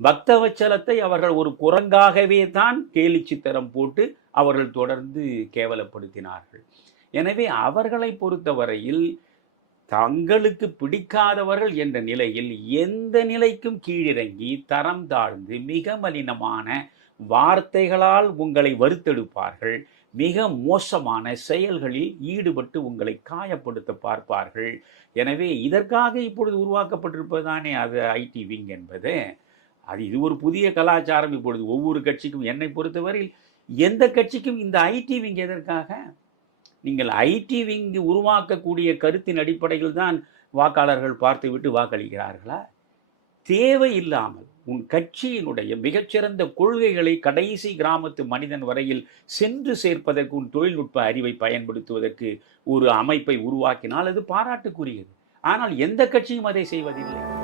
பக்தவச்சலத்தை அவர்கள் ஒரு குரங்காகவே தான் கேலி சித்திரம் போட்டு அவர்கள் தொடர்ந்து கேவலப்படுத்தினார்கள். எனவே அவர்களை பொறுத்தவரையில் தங்களுக்கு பிடிக்காதவர்கள் என்ற நிலையில் எந்த நிலைக்கும் கீழிறங்கி தரம் தாழ்ந்து மிக மலினமான வார்த்தைகளால் உங்களை வருத்தெடுப்பார்கள் மிக மோசமான செயல்களில் ஈடுபட்டு உங்களை காயப்படுத்த பார்ப்பார்கள். எனவே இதற்காக இப்பொழுது உருவாக்கப்பட்டிருப்பதுதானே அது ஐடி விங் என்பது? அது இது ஒரு புதிய கலாச்சாரம் இப்பொழுது. ஒவ்வொரு கட்சிக்கும் என்னை பொறுத்தவரையில் எந்த கட்சிக்கும் இந்த ஐடி விங் எதற்காக? நீங்கள் ஐடி விங் உருவாக்கக்கூடிய கருத்தின் அடிப்படையில் தான் வாக்காளர்கள் பார்த்துவிட்டு வாக்களிக்கிறார்களா? தேவையில்லாமல் உன் கட்சியினுடைய மிகச்சிறந்த கொள்கைகளை கடைசி கிராமத்து மனிதன் வரையில் சென்று சேர்ப்பதற்கு உன் தொழில்நுட்ப அறிவை பயன்படுத்துவதற்கு ஒரு அமைப்பை உருவாக்கினால் அது பாராட்டுக்குரியது. ஆனால் எந்த கட்சியும் அதை செய்வதில்லை.